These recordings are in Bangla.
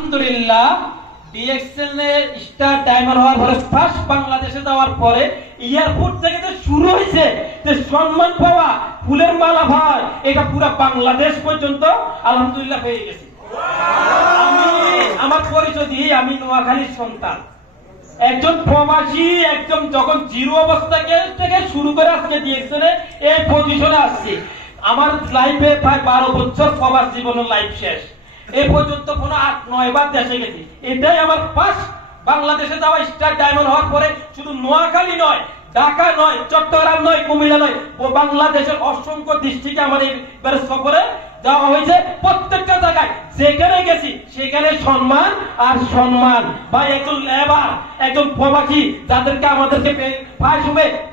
আলহামদুলিল্লাহ ডিএক্সএল এর স্টার ডায়মন্ড হওয়ার পরে ফার্স্ট বাংলাদেশে যাওয়ার পরে এয়ারপোর্ট থেকে যে শুরু হয়েছে যে সম্মান পাওয়া ফুলের মালা ভাই এটা পুরো বাংলাদেশ পর্যন্ত আলহামদুলিল্লাহ পেয়ে গেছে। আমি আমার পরিচয় দিয়ে আমি নোয়াখালীর সন্তান, একজন প্রবাসী, একজন যখন জিরো অবস্থা থেকে শুরু করে আজকে ডিএক্সএল এই পজিশনে আসছি। আমার লাইফে প্রায় 12 বছর প্রবাস জীবনের লাইফ শেষ। এই পর্যন্ত কোনো 8-9 বার দেশে গেছি। এটাই আমার ফার্স্ট বাংলাদেশে যাওয়া স্টার ডায়মন্ড হওয়ার পরে শুধু নোয়াখালী নয়, ঢাকা নয়, চট্টগ্রাম নয়, কুমিল্লা নয়, বাংলাদেশের অসংখ্য ডিস্ট্রিক্টে আমার এইবারে সফরে যাওয়া হয়েছে। প্রত্যেকটা জায়গায় যেখানে গেছি সেখানে সম্মান আর সম্মান। ভাই একজন লেবার, একজন প্রবাসী যাদেরকে আমাদেরকে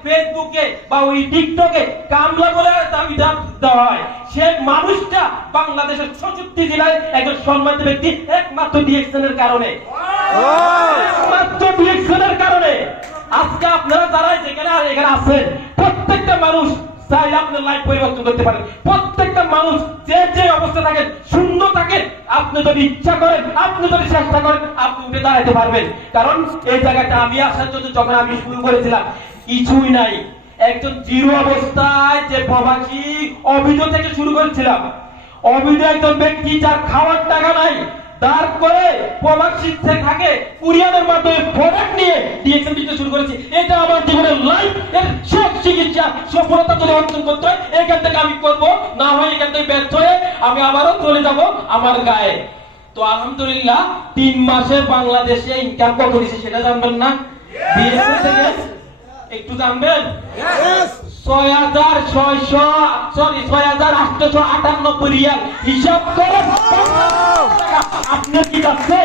ফেসবুকে বা ওই টিকটকে কামলা বলে দাবি দেওয়া হয়, সে মানুষটা বাংলাদেশের 64 জেলায় একজন সম্মানিত ব্যক্তি একমাত্র ডিএক্সএল এর কারণে। একমাত্র ডিএক্সএল এর কারণে আজকে আপনারা যারা যেখানে এখানে আছেন প্রত্যেকটা মানুষ চাইলে আপনার লাইফ পরিবর্তন করতে পারেন। প্রত্যেকটা মানুষ যে যে অবস্থা থাকে, শূন্য থাকে, আপনি যদি ইচ্ছা করেন, আপনি যদি চেষ্টা করেন, আপনি উঠে দাঁড়াতে পারবেন। কারণ এই জায়গাটা আমি আসার জন্য যখন আমি শুরু করেছিলাম কিছুই নাই, একজন জিরো অবস্থায় যে প্রবাসী অভিযোগ থেকে শুরু করেছিলাম। অভিযোগ একজন ব্যক্তি যার খাওয়ার টাকা নাই, তারপরে প্রবাসী থাকে কুরিয়ারের মাধ্যমে প্রোডাক্ট নিয়ে ডিএক্সএল দিতে শুরু করেছি। এটা আমার জীবনের লাইফ এর শেষ চিকিৎসা। সফলতা যদি অর্জন করতে হয় এখান থেকে আমি করব, না হয় এখান থেকে ব্যর্থ হয়ে আমি আবারও চলে যাব আমার গায়ে। তো আলহামদুলিল্লাহ 3 মাসে বাংলাদেশে ইনকাম কত দিয়েছে সেটা জানবেন না? ডিএক্সএল থেকে একটু জানবেন? 6,898 রিয়াল হিসাব করে আপনি কি যাচ্ছে?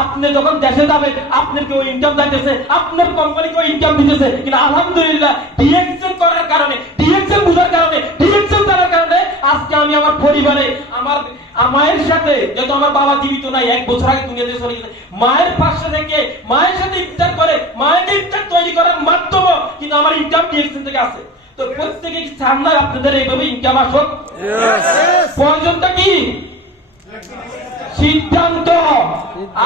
আপনি যখন দেশে যাবেন আপনার কেউ ইনকাম দিতেছে, আপনার কোম্পানি কেউ ইনকাম দিতেছে, কিন্তু আলহামদুলিল্লাহ ডিএক্সএল করার কারণে, ডিএক্সএল বুঝার কারণে, ডিএক্সএল জানার কারণে আজকে আমি আমার পরিবারে আমার মায়ের সাথে, যেহেতু আমার বাবা জীবিত নাই, 1 বছর আগে দুনিয়া থেকে চলে গেছে, মায়ের পাশে থেকে মায়ের সাথে ইফতার করে মায়ের ইফতার তৈরি করার মাধ্যমে কিন্তু আমার ইনকাম ডিএক্সএল থেকে আসে। তো প্রত্যেকে কি চান না আপনাদের এইভাবে ইনকাম আসুক? প্রয়োজনটা কি? সিদ্ধান্ত।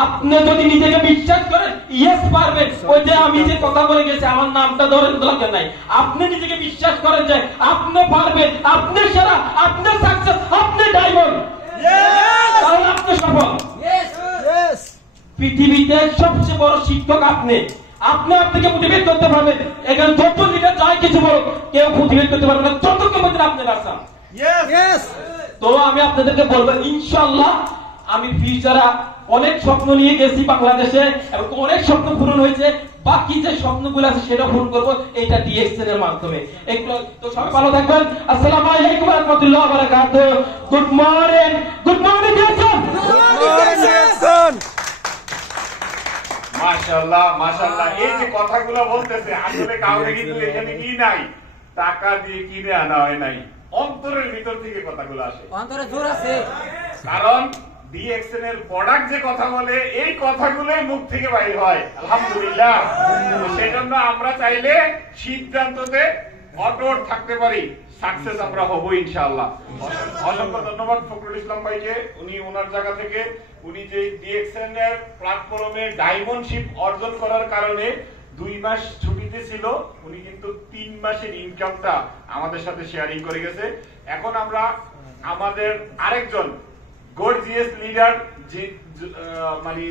আপনি যদি নিজেকে বিশ্বাস করেন ইয়েস পারবেন। ওই যে আমি যে কথা বলে গেছি আমার নামটা ধরেন দরকার নাই, আপনি নিজেকে বিশ্বাস করেন যে আপনি পারবেন, আপনি সেরা, আপনি সাকসেস, আপনি ডায়মন্ড, তাহলে আপনি সফল। পৃথিবীতে সবচেয়ে বড় শিক্ষক আপনি। আপনি আপনাকে মোটিভেট করতে পারবেন। এখানে যত লিডার যাই কিছু বলো, কেউ মোটিভেট করতে পারবে না যতক্ষণ পর্যন্ত আপনি রাস্তা। তো আমি আপনাদেরকে বলবো ইনশাআল্লাহ আমি ফিউচারে অনেক স্বপ্ন নিয়ে গেছি বাংলাদেশে এবং অনেক স্বপ্ন পূরণ হয়েছে। বাকি যে স্বপ্নগুলো আছে সেটা পূরণ করবো এটা ডিএক্সএল এর মাধ্যমে। একটু তো সবাই ভালো থাকবেন। আসসালামু আলাইকুম ওয়া রাহমাতুল্লাহি ওয়া বারাকাতুহু। Good morning, good morning DXL. মাশাআল্লাহ মাশাআল্লাহ। এই যে কথাগুলো বলতেছে আসলে কাউকে কিন্তু এখানে কি নাই, টাকা দিয়ে কিনে আনা হয় নাই, অন্তরের ভিতর থেকে কথাগুলো আসে, অন্তরে জোর আছে। কারণ ডিএক্সএল এর প্রোডাক্ট যে কথা বলে এই কথাগুলোই মুখ থেকে বাইর হয়। আলহামদুলিল্লাহ। সেজন্য আমরা চাইলে সিদ্ধান্ততে অটল থাকতে পারি, সাকসেস আমরা হব ইনশাআল্লাহ। অসংখ্য ধন্যবাদ ফখরুল ইসলাম ভাইকে। উনি ওনার জায়গা থেকে উনি যে ডিএক্সএল এর প্ল্যাটফর্মে ডায়মন্ডশিপ অর্জন করার কারণে 2 মাস ছুটিতে ছিল, উনি কিন্তু 3 মাসের ইনকামটা আমাদের সাথে শেয়ারিং করে গেছে। এখন আমরা আমাদের আরেকজন গর্জিয়াস লিডার যে মানে